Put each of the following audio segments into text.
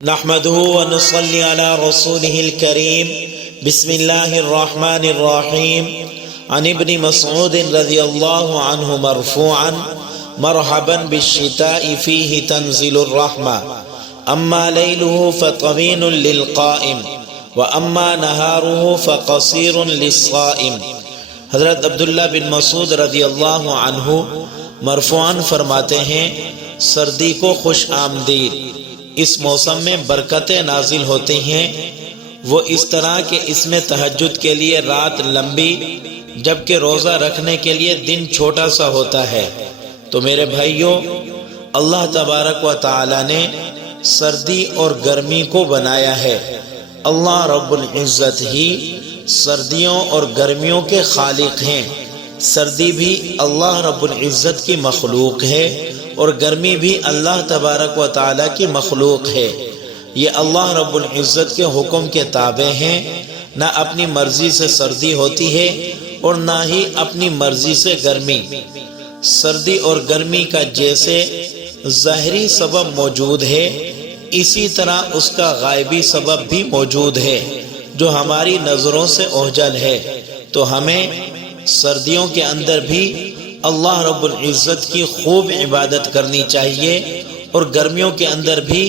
نحمده ونصلي على رسوله الكريم بسم الله الرحمن الرحيم عن ابن مسعود رضي الله عنه مرفوعا مرحبا بالشتاء فيه تنزل الرحمة أما ليله فطويل للقائم وأما نهاره فقصير للصائم۔ حضرت عبداللہ بن مسعود رضی اللہ عنہ مرفوعاً فرماتے ہیں، سردی کو خوش آمدید، اس موسم میں برکتیں نازل ہوتی ہیں، وہ اس طرح کہ اس میں تہجد کے لیے رات لمبی جبکہ روزہ رکھنے کے لیے دن چھوٹا سا ہوتا ہے۔ تو میرے بھائیوں، اللہ تبارک و تعالی نے سردی اور گرمی کو بنایا ہے۔ اللہ رب العزت ہی سردیوں اور گرمیوں کے خالق ہیں۔ سردی بھی اللہ رب العزت کی مخلوق ہے اور گرمی بھی اللہ تبارک و تعالی کی مخلوق ہے۔ یہ اللہ رب العزت کے حکم کے تابع ہیں، نہ اپنی مرضی سے سردی ہوتی ہے اور نہ ہی اپنی مرضی سے گرمی۔ سردی اور گرمی کا جیسے ظاہری سبب موجود ہے، اسی طرح اس کا غائبی سبب بھی موجود ہے جو ہماری نظروں سے اوجھل ہے۔ تو ہمیں سردیوں کے اندر بھی اللہ رب العزت کی خوب عبادت کرنی چاہیے اور گرمیوں کے اندر بھی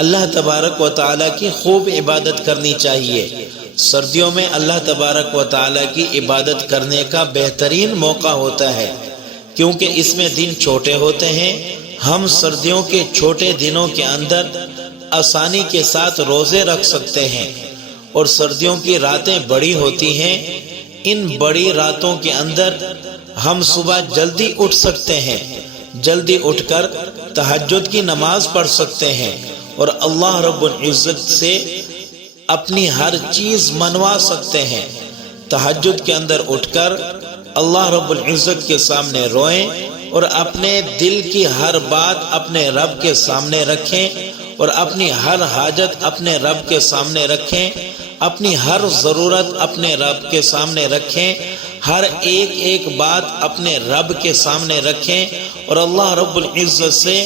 اللہ تبارک و تعالی کی خوب عبادت کرنی چاہیے۔ سردیوں میں اللہ تبارک و تعالی کی عبادت کرنے کا بہترین موقع ہوتا ہے کیونکہ اس میں دن چھوٹے ہوتے ہیں۔ ہم سردیوں کے چھوٹے دنوں کے اندر آسانی کے ساتھ روزے رکھ سکتے ہیں اور سردیوں کی راتیں بڑی ہوتی ہیں۔ ان بڑی راتوں کے اندر ہم صبح جلدی اٹھ سکتے ہیں، جلدی اٹھ کر تہجد کی نماز پڑھ سکتے ہیں اور اللہ رب العزت سے اپنی ہر چیز منوا سکتے ہیں۔ تہجد کے اندر اٹھ کر اللہ رب العزت کے سامنے روئیں اور اپنے دل کی ہر بات اپنے رب کے سامنے رکھیں اور اپنی ہر حاجت اپنے رب کے سامنے رکھیں، اپنی ہر ضرورت اپنے رب کے سامنے رکھیں، ہر ایک بات اپنے رب کے سامنے رکھیں اور اللہ رب العزت سے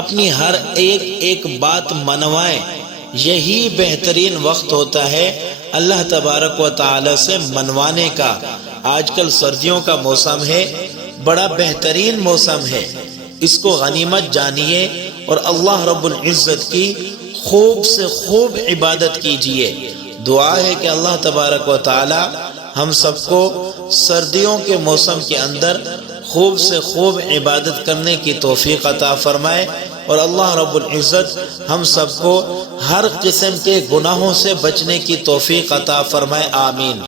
اپنی ہر ایک بات منوائیں۔ یہی بہترین وقت ہوتا ہے اللہ تبارک و تعالی سے منوانے کا۔ آج کل سردیوں کا موسم ہے، بڑا بہترین موسم ہے، اس کو غنیمت جانیے اور اللہ رب العزت کی خوب سے خوب عبادت کیجیے۔ دعا ہے کہ اللہ تبارک و تعالی ہم سب کو سردیوں کے موسم کے اندر خوب سے خوب عبادت کرنے کی توفیق عطا فرمائے اور اللہ رب العزت ہم سب کو ہر قسم کے گناہوں سے بچنے کی توفیق عطا فرمائے، آمین۔